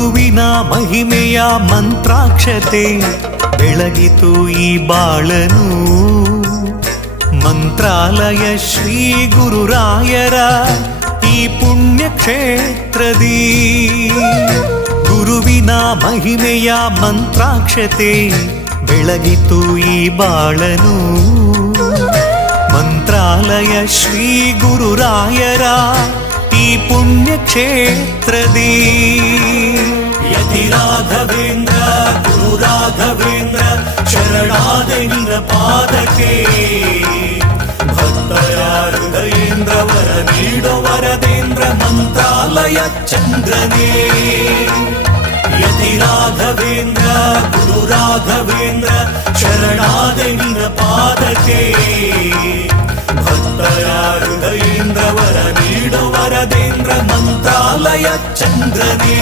ಗುರುವಿನ ಮಹಿಮೆಯ ಮಂತ್ರಾಕ್ಷತೆ ಬೆಳಗಿತು ಈ ಬಾಳನು. ಮಂತ್ರಾಲಯ ಶ್ರೀ ಗುರುರಾಯರ ಈ ಪುಣ್ಯ ಕ್ಷೇತ್ರದಿ ಗುರುವಿನ ಮಹಿಮೆಯ ಮಂತ್ರಾಕ್ಷತೆ ಬೆಳಗಿತು ಈ ಬಾಳನು. ಮಂತ್ರಾಲಯ ಶ್ರೀ ಗುರುರಾಯರ ಈ ಪುಣ್ಯ ಕ್ಷೇತ್ರದಿ ಯತಿ ರಾಘವೇಂದ್ರ ಗುರು ರಾಘವೇಂದ್ರ ಶರಣಾದ ನಿನ್ನ ಪಾದಕ್ಕೆ. ಭಕ್ತರ ಹೃದಯೇಂದ್ರ ವರ ನೀಡೋ ವರದೇಂದ್ರ ಮಂತ್ರಾಲಯ ಚಂದ್ರನೇ. ಯತಿ ರಾಘವೇಂದ್ರ ಗುರು ರಾಘವೇಂದ್ರ ಶರಣಾದ ನಿನ್ನ ಪಾದಕ್ಕೆ. ಭಕ್ತರ ಹೃದಯೇಂದ್ರ ವರ ನೀಡೋ ವರದೇಂದ್ರ ಮಂತ್ರಾಲಯ ಚಂದ್ರನೇ.